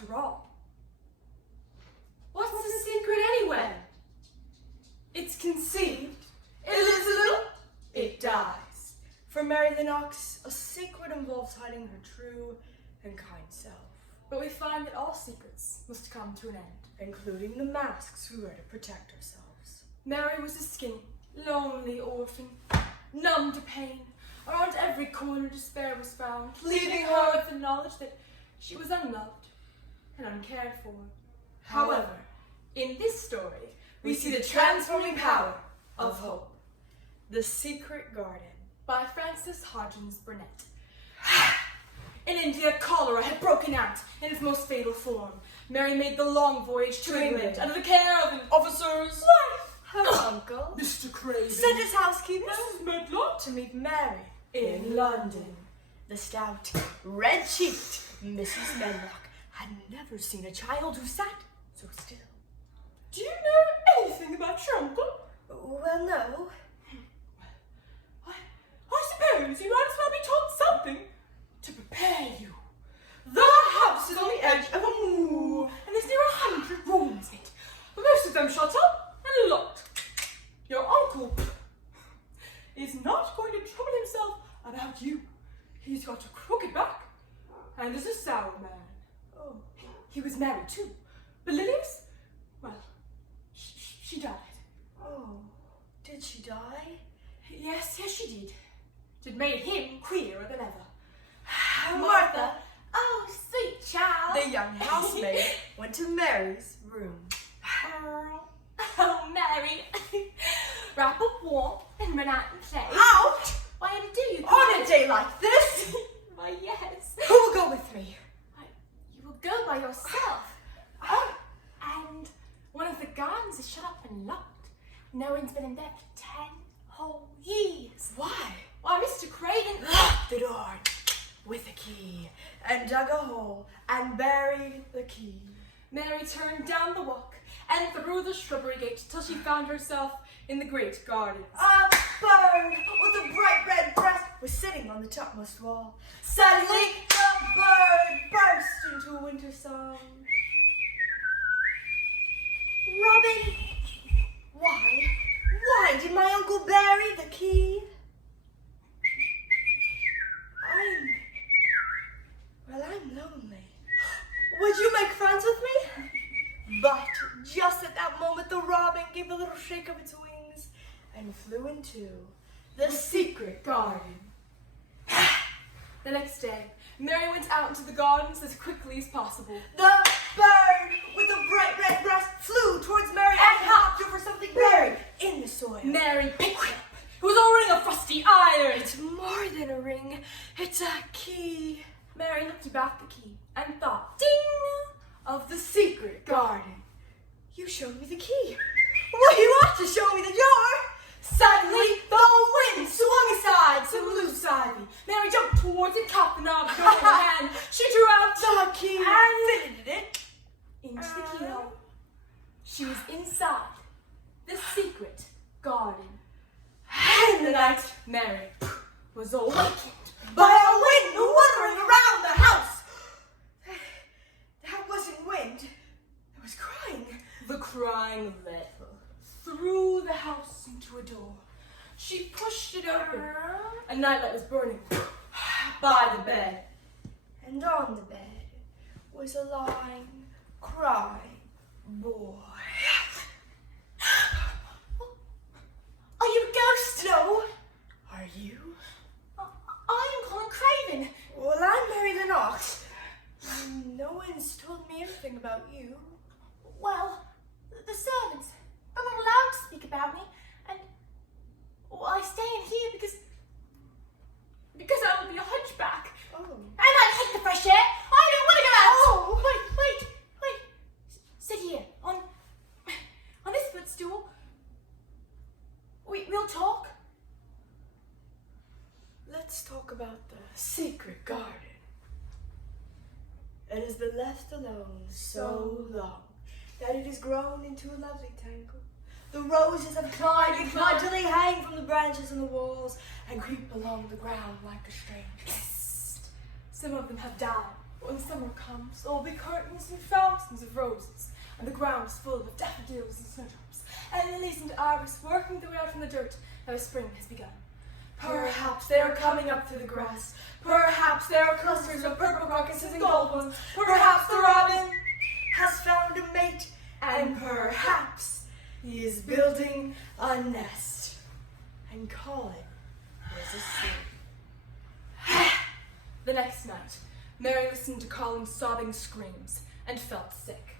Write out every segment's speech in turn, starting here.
after all. What's the secret anyway? It's conceived, it lives a little, it dies. For Mary Lennox, a secret involves hiding her true and kind self, But we find that all secrets must come to an end. including the masks who are to protect ourselves. Mary was a skinny, lonely orphan, numb to pain. Around every corner despair was found, leaving her with the knowledge that she was unloved and uncared for. However, in this story, we see the transforming power of hope. The Secret Garden. By Frances Hodgins Burnett. In India, cholera had broken out in its most fatal form. Mary made the long voyage to England under the care of an officer's wife. Her uncle Mr. Craven sent his housekeeper Mrs. Medlock to meet Mary in London. The stout, red-cheeked Mrs. Medlock had never seen a child who sat so still. Do you know anything about your uncle? Well, no. I suppose you might as well be told something to prepare you. The house is on the edge of a moor, and there's near 100 rooms in it, but most of them shut up and locked. Your uncle is not going to trouble himself about you. He's got a crooked back and is a sour man. Oh, He was married too, but Lily's, well, she died. oh, did she die? Yes, she did. It made him queerer than ever. Martha, oh, sweet child. the young housemaid, went to Mary's room. Oh, Mary. Wrap up warm and run out and play. Out! Why did you do? On a day like this? Why, yes. Who will go with me? Why, you will go by yourself. Oh, and one of the gardens is shut up and locked. No one's been in there for 10 whole years. Why? Why, Mr. Craven Locked the door with a key and dug a hole and buried the key. Mary turned down the walk and through the shrubbery gate till she found herself in the great gardens. A bird with a bright red breast was sitting on the topmost wall. Suddenly, the bird burst into a winter song. Robin, why did my uncle bury the key? I'm lonely. Would you make friends with me? But just at that moment, the robin gave a little shake of its wings and flew into the secret garden. The next day, Mary went out into the gardens as quickly as possible. The bird with the bright red breast flew towards Mary and hopped over something buried in the soil. Mary picked it up. It was a ring of rusty iron. It's more than a ring. It's a key. Mary looked about the key and thought, ding, of the secret garden. You showed me the key. Well, you ought to show me the door. Suddenly, the wind swung aside some loose ivy. Mary jumped towards it, caught the knob in her hand. She drew out The key and fitted it into the keyhole. She was inside the secret garden. And in the night, Mary was awakened by a wind wuthering around the house. That wasn't wind. It was crying. The crying led her through the house into a door. She pushed it open. A nightlight was burning by the bed. And on the bed was a lying, crying boy. Are you a ghost? No. Are you? I am Colin Craven. Well, I'm Mary Lennox. No one's told me anything about you. Well, the servants, they're not allowed to speak about me, and I stay in here because I will be a hunchback. Oh. And I hate the fresh air. I don't want to go out. Oh. Wait. Sit here on this footstool. We'll talk. Let's talk about the secret garden. It has been left alone so long that it has grown into a lovely tangle. The roses have climbed and climbed till they hang from the branches and the walls and creep along the ground like a string. Psst. Some of them have died. When summer comes, there will be curtains and fountains of roses, and the ground is full of daffodils and snowdrops, and lilies and iris working their way out from the dirt. Now spring has begun. Perhaps they are coming up through the grass. Perhaps there are clusters of purple crocuses and gold ones. Perhaps the robin has found a mate, and perhaps he is building a nest. And Colin was asleep. The next night, Mary listened to Colin's sobbing screams and felt sick.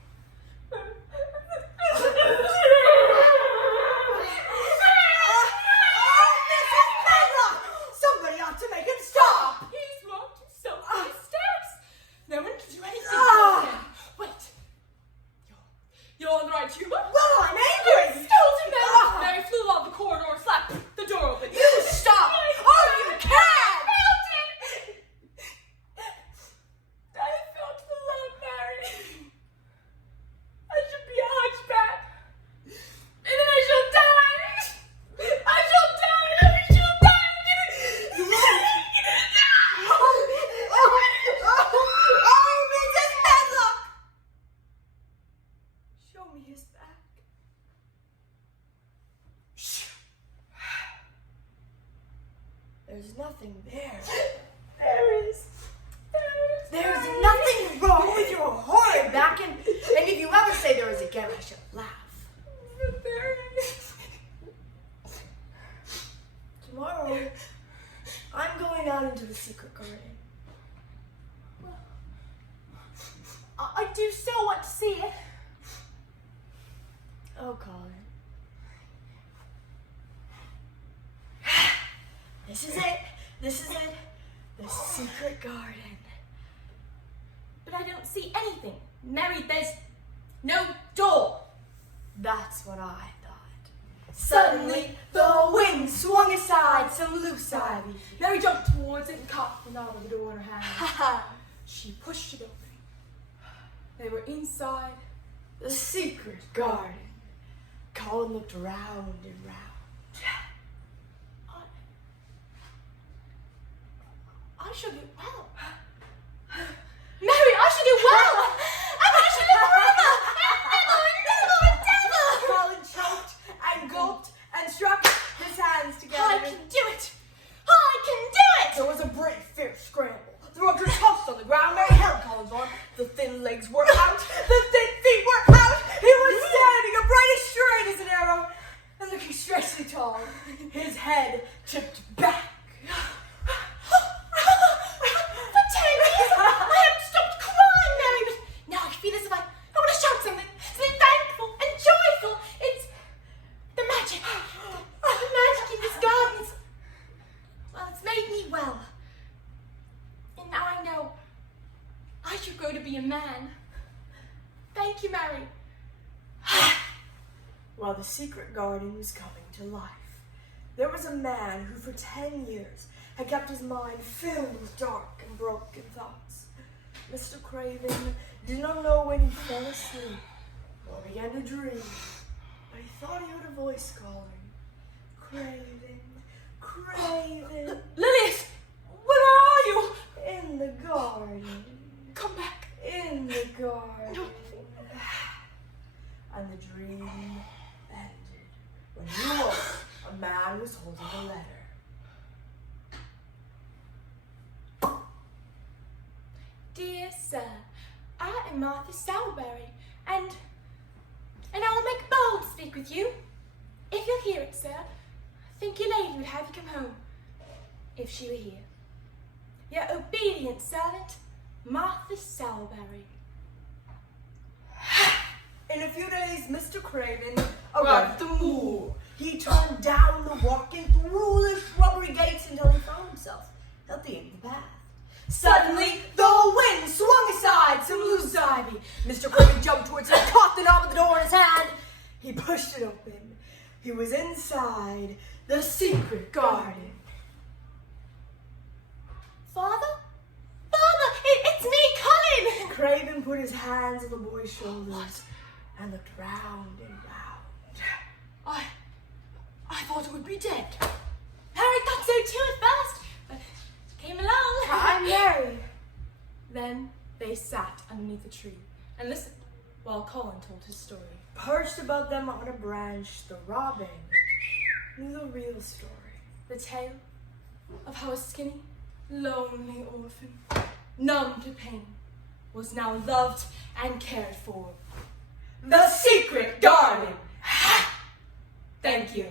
Somebody ought to make him stop! He's walked himself up the steps. No one can do anything about him. Wait. You're on the right humor? Well, I'm angry! Scolding them! Mary flew along the corridor and slapped the door open. You stop! Or you can! I felt the love, Mary. I should be a hunchback. And then I shall die. I shall die. I shall die. You won't! Oh, Mrs. Medlock! Show me his back. There's nothing there. There is. There's nothing wrong with your horrid back, and if you ever say there is again, I shall laugh. But there is. Tomorrow, I'm going out into the secret garden. I do so want to see it. Oh, Colin. This is it. This is it. The secret garden. But I don't see anything. Mary, there's no door. That's what I thought. Suddenly, the wind swung aside some loose ivy. Mary jumped towards it and caught the knob of the door in her hand. Ha! She pushed it open. They were inside. The secret garden. Colin looked round and round. I shall get well. Mary, I shall get well. And I shall live forever. And never. Colin choked and gulped and struck his hands together. I can do it. I can do it. There was a brave, fierce scramble. The rug was tossed on the ground. Mary held Colin's arm. The thin legs were out. The thin feet were out. He was standing upright as straight as an arrow and looking strangely tall. His head tipped back. While the secret garden was coming to life, there was a man who for 10 years had kept his mind filled with dark and broken thoughts. Mr. Craven did not know when he fell asleep or began to dream, but he thought he heard a voice calling, Craven, Craven. Lilius, where are you? In the garden. Come back. In the garden. No. And the dream ended. When he woke, a man was holding a letter. Dear sir, I am Martha Stowberry, and I will make bold to speak with you. If you'll hear it, sir, I think your lady would have you come home, if she were here. Your obedient servant, Martha Stowberry. In a few days, Mr. Craven arrived at the moor. He turned down the walking through the shrubbery gates until he found himself at the end of the path. Suddenly, the wind swung aside some loose ivy. Mr. Craven jumped towards it, caught the knob of the door in his hand. He pushed it open. He was inside the secret garden. Father? Father, it's me, Colin! Craven put his hands on the boy's shoulders and looked round and round. I thought it would be dead. Harry thought so too at first, but it came along. I'm Mary. Then They sat underneath a tree and listened while Colin told his story. Perched above them on a branch, the robin knew the real story. The tale of how a skinny, lonely orphan, numb to pain, was now loved and cared for. The Secret Garden! Thank you.